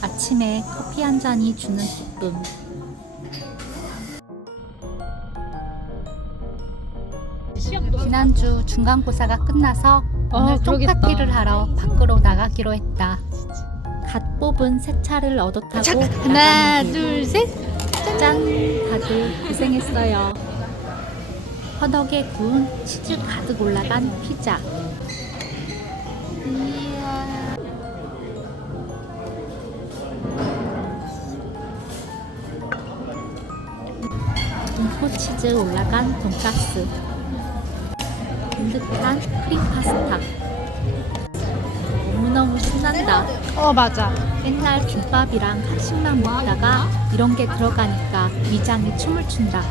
아침에 커피 한 잔이 주는 기쁨. 지난주 중간고사가 끝나서 아, 오늘. 똥파티를 하러 밖으로 나가기로 했다. 갓 뽑은 새 차를 얻어 타고 하나, 나가는 길. 둘, 셋. 짠! 다들 고생했어요. 허덕에 구운 치즈 가득 올라간 피자. 이 포치즈 올라간 돈가스. 든든한 크림 파스타. 너무너무 신난다. 어 맞아. 맨날 김밥이랑 한식만 먹다가 이런 게 들어가니까 위장이 춤을 춘다.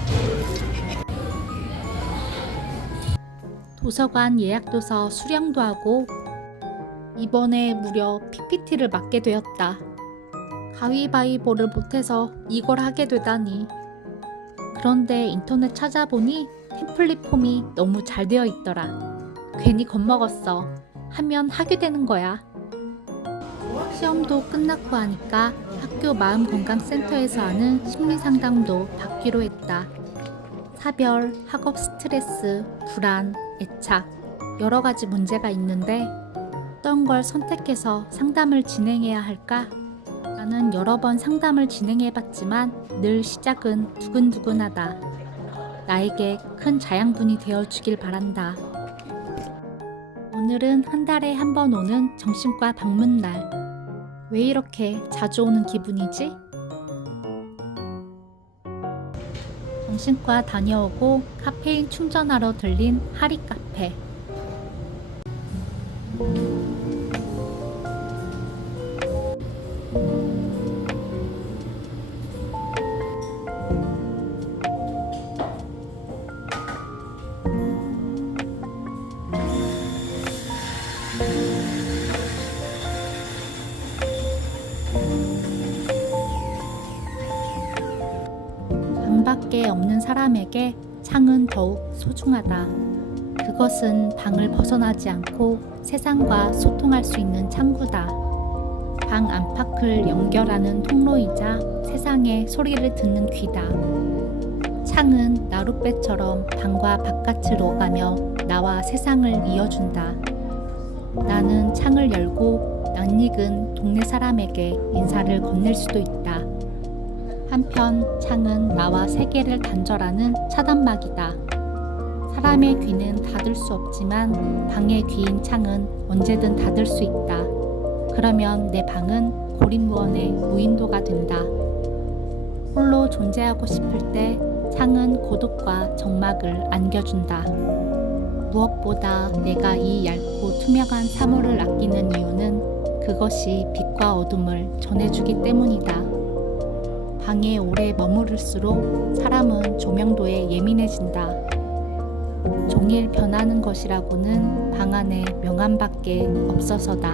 도서관 예약도서 수령도 하고 이번에 무려 PPT를 맡게 되었다. 가위바위보를 못해서 이걸 하게 되다니. 그런데 인터넷 찾아보니 템플릿 폼이 너무 잘 되어 있더라. 괜히 겁먹었어. 하면 하게 되는 거야. 시험도 끝났고 하니까 학교 마음건강센터에서 하는 심리상담도 받기로 했다. 사별, 학업 스트레스, 불안, 애착, 여러 가지 문제가 있는데 어떤 걸 선택해서 상담을 진행해야 할까? 나는 여러 번 상담을 진행해 봤지만 늘 시작은 두근두근하다. 나에게 큰 자양분이 되어주길 바란다. 오늘은 한 달에 한 번 오는 정신과 방문 날. 왜 이렇게 자주 오는 기분이지? 정신과 다녀오고 카페인 충전하러 들린 하리 카페. 없는 사람에게 창은 더욱 소중하다. 그것은 방을 벗어나지 않고 세상과 소통할 수 있는 창구다. 방 안팎을 연결하는 통로이자 세상의 소리를 듣는 귀다. 창은 나룻배처럼 방과 바깥으로 오가며 나와 세상을 이어준다. 나는 창을 열고 낯익은 동네 사람에게 인사를 건넬 수도 있다. 한편 창은 나와 세계를 단절하는 차단막이다. 사람의 귀는 닫을 수 없지만 방의 귀인 창은 언제든 닫을 수 있다. 그러면 내 방은 고립무원의 무인도가 된다. 홀로 존재하고 싶을 때 창은 고독과 정막을 안겨준다. 무엇보다 내가 이 얇고 투명한 사물을 아끼는 이유는 그것이 빛과 어둠을 전해주기 때문이다. 방에 오래 머무를수록 사람은 조명도에 예민해진다. 종일 변하는 것이라고는 방 안에 명암밖에 없어서다.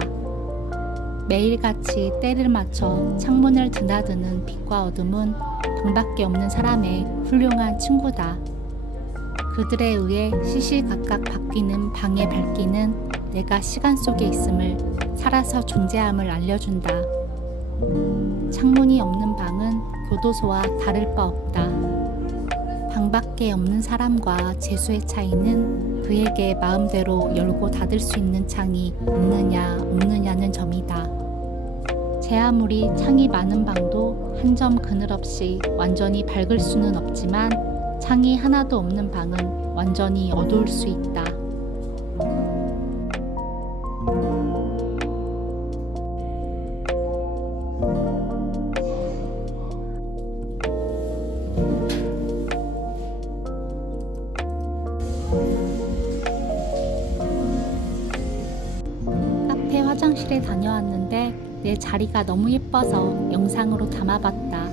매일같이 때를 맞춰 창문을 드나드는 빛과 어둠은 방밖에 없는 사람의 훌륭한 친구다. 그들에 의해 시시각각 바뀌는 방의 밝기는 내가 시간 속에 있음을 살아서 존재함을 알려준다. 창문이 없는 방은 교도소와 다를 바 없다. 방밖에 없는 사람과 재수의 차이는 그에게 마음대로 열고 닫을 수 있는 창이 있느냐 없느냐는 점이다. 제 아무리 창이 많은 방도 한 점 그늘 없이 완전히 밝을 수는 없지만 창이 하나도 없는 방은 완전히 어두울 수 있다. 내 자리가 너무 예뻐서 영상으로 담아봤다.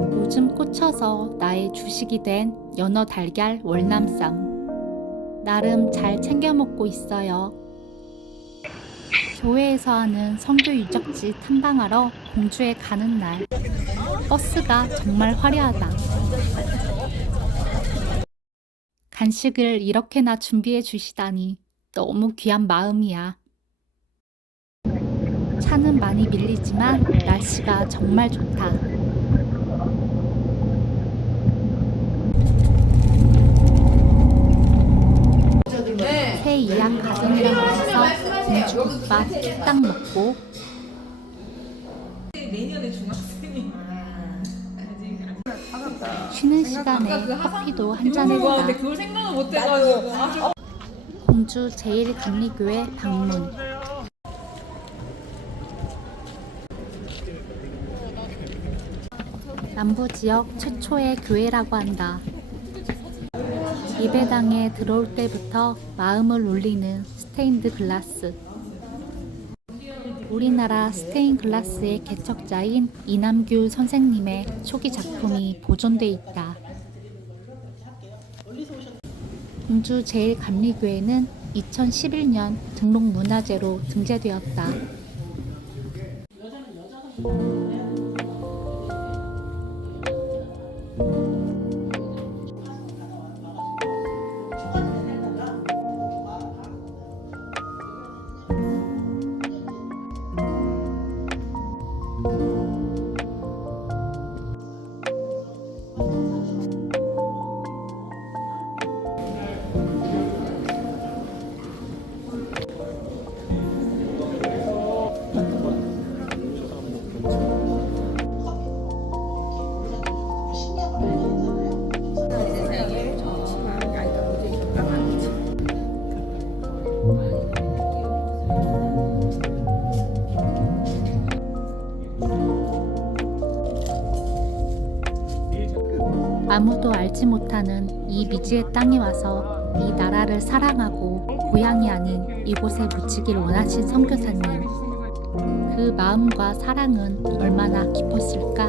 요즘 꽂혀서 나의 주식이 된 연어 달걀 월남쌈. 나름 잘 챙겨 먹고 있어요. 교회에서 하는 성교 유적지 탐방하러 공주에 가는 날. 버스가 정말 화려하다. 간식을 이렇게나 준비해 주시다니 너무 귀한 마음이야. 차는 많이 밀리지만 날씨가 정말 좋다. 새 이양 가정이라고 해서 공주국밥 딱 먹고 내년에 중학생이 쉬는 시간에 커피도 한잔 못 해가지고 아주 공주 제일감리교회 방문. 남부 지역 최초의 교회라고 한다. 예배당에 들어올 때부터 마음을 울리는 스테인드 글라스. 우리나라 스테인 글라스의 개척자인 이남규 선생님의 초기 작품이 보존돼 있다. 공주 제일감리교회는 2011년 등록문화재로 등재되었다. 못하는 이 미지의 땅에 와서 이 나라를 사랑하고 고향이 아닌 이곳에 묻히길 원하신 선교사님. 그 마음과 사랑은 얼마나 깊었을까?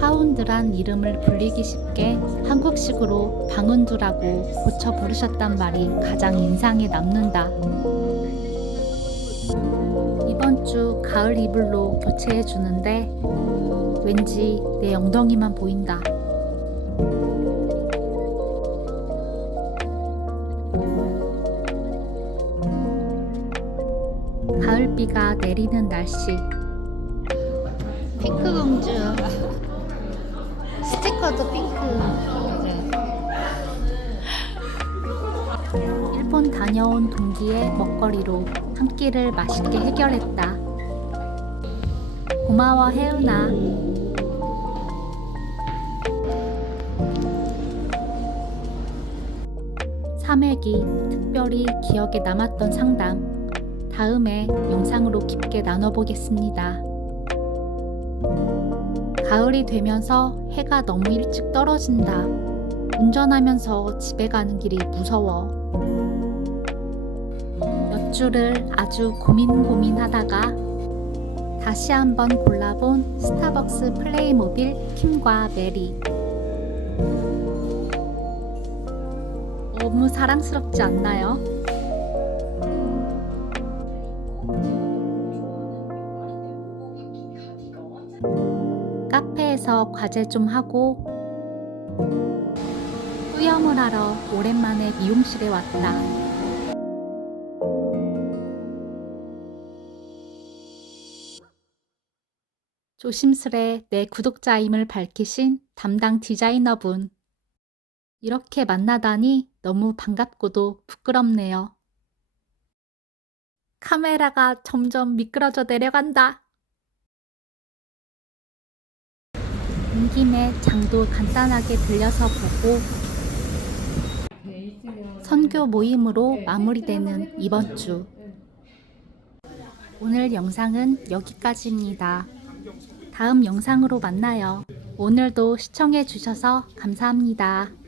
하운드란 이름을 불리기 쉽게 한국식으로 방은두라고 고쳐 부르셨단 말이 가장 인상에 남는다. 이번 주 가을 이불로 교체해 주는데 왠지 내 엉덩이만 보인다. 가을비가 내리는 날씨. 핑크 공주. 스티커도 핑크. 일본 다녀온 동기의 먹거리로 한 끼를 맛있게 해결했다. 고마워 혜은아. 삼회기 특별히 기억에 남았던 상담. 다음에 영상으로 깊게 나눠보겠습니다. 가을이 되면서 해가 너무 일찍 떨어진다. 운전하면서 집에 가는 길이 무서워. 몇 주를 아주 고민 고민하다가 다시 한번 골라본 스타벅스 플레이모빌 킴과 메리. 너무 사랑스럽지 않나요? 카페에서 과제 좀 하고 뿌염을 하러 오랜만에 미용실에 왔다. 조심스레 내 구독자임을 밝히신 담당 디자이너분. 이렇게 만나다니 너무 반갑고도 부끄럽네요. 카메라가 점점 미끄러져 내려간다. 온 김에 장도 간단하게 들려서 보고 선교 모임으로 마무리되는 이번 주. 오늘 영상은 여기까지입니다. 다음 영상으로 만나요. 오늘도 시청해 주셔서 감사합니다.